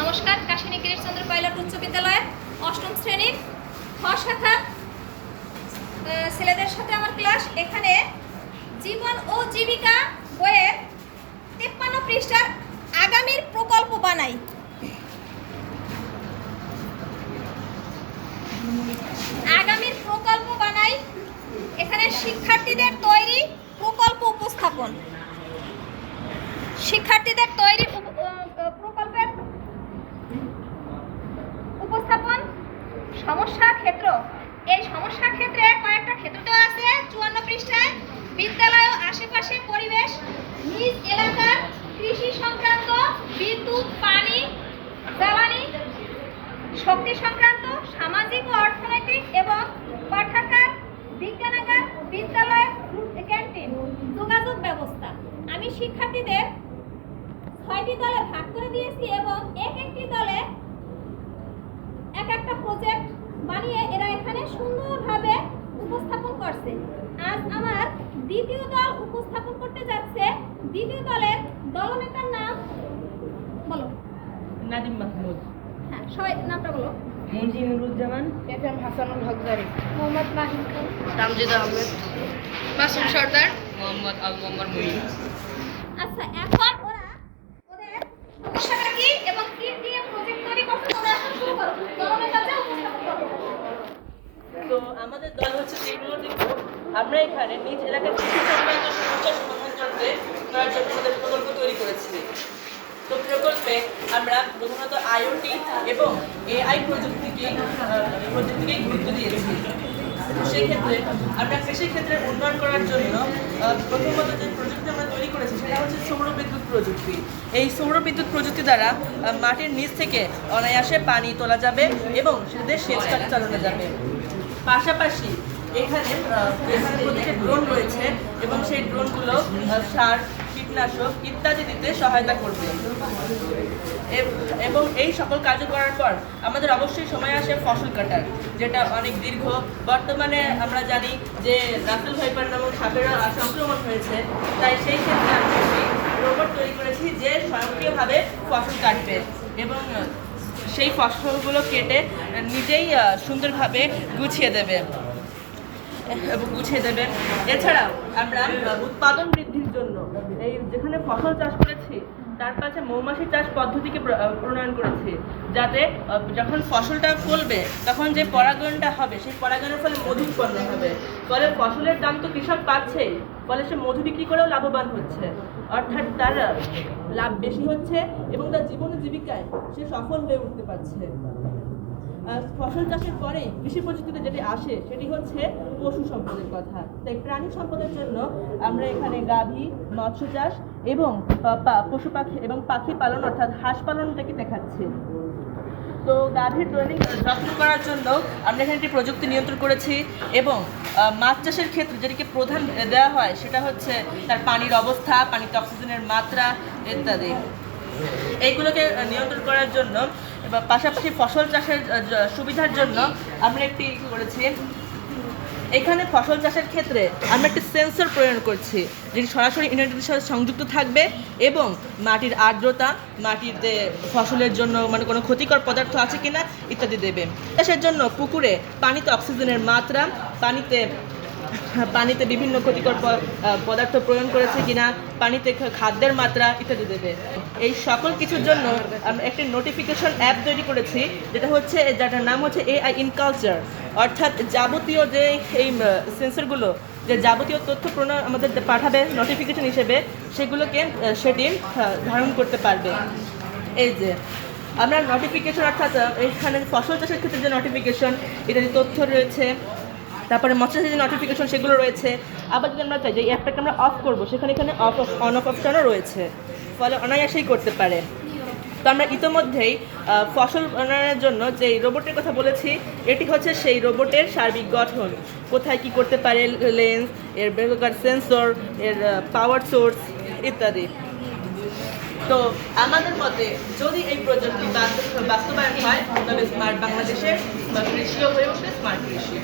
নমস্কার, কাশিনী গিরিশচন্দ্র পাইলট উচ্চ বিদ্যালয়ের অষ্টম শ্রেণীর খ শাখা ছেলেদের সাথে আমার ক্লাস। এখানে জীবন ও জীবিকা বইয়ের 53 পৃষ্ঠার আগামীর প্রকল্প বানাই। আগামীর প্রকল্প বানাই। এখানে শিক্ষার্থীদের তৈরি প্রকল্প উপস্থাপন, শিক্ষার্থীদের তৈরি প্রকল্পের উপস্থাপন, সমস্যা ক্ষেত্র। এই সমস্যা ক্ষেত্রে কয়েকটা ক্ষেত্র দেওয়া আছে 54 পৃষ্ঠায়। বিদ্যালয় ও আশেপাশে পরিবেশ, নিজ এলাকার কৃষি সংক্রান্ত, বিদ্যুৎ, পানি, জ্বালানি, শক্তি সংক্রান্ত, সামাজিক ও অর্থনৈতিক এবং পাঠাগার, বিজ্ঞানাগার, বিদ্যালয় ক্যান্টিন, যোগাযোগ ব্যবস্থা। আমি শিক্ষার্থীদের 6টি দলে ভাগ করে দিয়েছি এবং একটি দলে এক একটা প্রজেক্ট বানিয়ে এরা এখানে সুন্দরভাবে উপস্থাপন করছে। আজ আমার দ্বিতীয় দল উপস্থাপন করতে যাচ্ছে। দ্বিতীয় দলের দলনেতার নাম বলো। নাদিম মাহমুদ। হ্যাঁ, সবাই নামটা বলো। মুন্সি নুরুজ্জামান, এফএম হাসানুল হকদারি, মোহাম্মদ মাহিন খান, তামজিদ আহমেদ, মাসুম সর্দার, মোহাম্মদ আল-মোহাম্মদ মুইন। আচ্ছা, এখন ওরা ওদের সমস্যাটা কি এবং কি দিয়ে প্রজেক্ট তৈরি করতে তোমরা এখন শুরু করো। দলনেতা যা উপস্থাপন করো। তো আমাদের দল হচ্ছে টেকনোলজি গ্রুপ। আমরা এখানে নিজ এলাকার কৃষি সংক্রান্ত সমস্যার সমাধান করার জন্য আমাদের প্রকল্প তৈরি করেছি। তো প্রকল্পে আমরা প্রধানত আইওটি এবং এআই প্রযুক্তিকেই গুরুত্ব দিয়েছি। সেই ক্ষেত্রে আমরা কৃষি ক্ষেত্রে উন্নয়ন করার জন্য প্রথমত যে প্রযুক্তি আমরা তৈরি করেছি সেটা হচ্ছে সৌরবিদ্যুৎ প্রযুক্তি। এই সৌরবিদ্যুৎ প্রযুক্তি দ্বারা মাটির নিচ থেকে অনায়াসে পানি তোলা যাবে এবং সেদের সেচ কাজ চালানো যাবে। পাশাপাশি এখানে প্রত্যেকটা ড্রোন রয়েছে এবং সেই ড্রোনগুলো সার, কীটনাশক ইত্যাদি দিতে সহায়তা করবে। এবং এই সকল কাজ করার পর আমাদের অবশ্যই সময় আসে ফসল কাটার, যেটা অনেক দীর্ঘ। বর্তমানে আমরা জানি যে রাসেল ভাইপার নামক সাপের সংক্রমণ হয়েছে, তাই সেই ক্ষেত্রে আমরা একটি রোবট তৈরি করেছি যে স্বয়ংক্রিয়ভাবে ফসল কাটবে এবং সেই ফসলগুলো কেটে নিজেই সুন্দরভাবে গুছিয়ে দেবে। এছাড়াও আমরা উৎপাদন বৃদ্ধির জন্য এই যেখানে ফসল চাষ করেছি তার কাছে মৌমাছি চাষ পদ্ধতিকে প্রণয়ন করেছি, যাতে যখন ফসলটা ফলবে তখন যে পরাগায়নটা হবে সেই পরাগায়নের ফলে মধু উৎপন্ন হবে। ফলে ফসলের দাম তো কৃষক পাচ্ছেই, ফলে সে মধু বিক্রি করেও লাভবান হচ্ছে, অর্থাৎ তার লাভ বেশি হচ্ছে এবং তার জীবন জীবিকায় সে সফল হয়ে উঠতে পারছে। ফসল চাষের পরেই কৃষি প্রযুক্তিতে যেটি আসে সেটি হচ্ছে পশু সম্পদের কথা। তাই প্রাণী সম্পদের জন্য আমরা এখানে গাভী, মৎস্য চাষ এবং পশু পাখি এবং পাখি পালন অর্থাৎ হাঁস পালনটাকে দেখাচ্ছি। তো গাভীর দৈনিক যত্ন করার জন্য আমরা এখানে একটি প্রযুক্তি নিয়ন্ত্রণ করেছি এবং মাছ চাষের ক্ষেত্রে যেটিকে প্রধান দেওয়া হয় সেটা হচ্ছে তার পানির অবস্থা, পানিতে অক্সিজেনের মাত্রা ইত্যাদি। এইগুলোকে নিয়ন্ত্রণ করার জন্য বা পাশাপাশি ফসল চাষের সুবিধার জন্য আমরা একটি করেছি। এখানে ফসল চাষের ক্ষেত্রে আমরা একটি সেন্সর প্রয়োগ করছি, যেটি সরাসরি ইন্টারনেটের সাথে সংযুক্ত থাকবে এবং মাটির আর্দ্রতা, মাটিতে ফসলের জন্য কোনো ক্ষতিকর পদার্থ আছে কিনা ইত্যাদি দেবে। চাষের জন্য পুকুরে পানিতে অক্সিজেনের মাত্রা, পানিতে বিভিন্ন ক্ষতিকর পদার্থ প্রয়োগ করেছে কিনা, পানিতে খাদ্যের মাত্রা ইত্যাদি দেবে। এই সকল কিছুর জন্য আমরা একটি নোটিফিকেশন অ্যাপ তৈরি করেছি, যেটার নাম হচ্ছে এআই ইন কালচার। অর্থাৎ যাবতীয় যে এই সেন্সরগুলো যে যাবতীয় তথ্য আমাদের পাঠাবে নোটিফিকেশন হিসেবে, সেগুলোকে সেটি ধারণ করতে পারবে। এই যে আমরা নোটিফিকেশন অর্থাৎ এখানে ফসল চাষের ক্ষেত্রে যে নোটিফিকেশন ইত্যাদি তথ্য রয়েছে, তারপরে মৎস্য চাষের যে নোটিফিকেশন সেগুলো রয়েছে। আবার যদি আমরা চাই যে এই অ্যাপটাকে আমরা অফ করবো, সেখানে অন অফ অপশনও রয়েছে, ফলে অনায়াসেই করতে পারে। তো আমরা ইতোমধ্যেই ফসল উন্নয়নের জন্য যে রোবটের কথা বলেছি, এটি হচ্ছে সেই রোবটের সার্বিক গঠন, কোথায় কি করতে পারে, লেন্স, এর সেন্সর, এর পাওয়ার সোর্স ইত্যাদি। তো আমাদের মতে যদি এই প্রযুক্তি বাস্তবায়ন হয় তবে স্মার্ট বাংলাদেশের কৃষিও হয়ে উঠবে স্মার্ট কৃষি।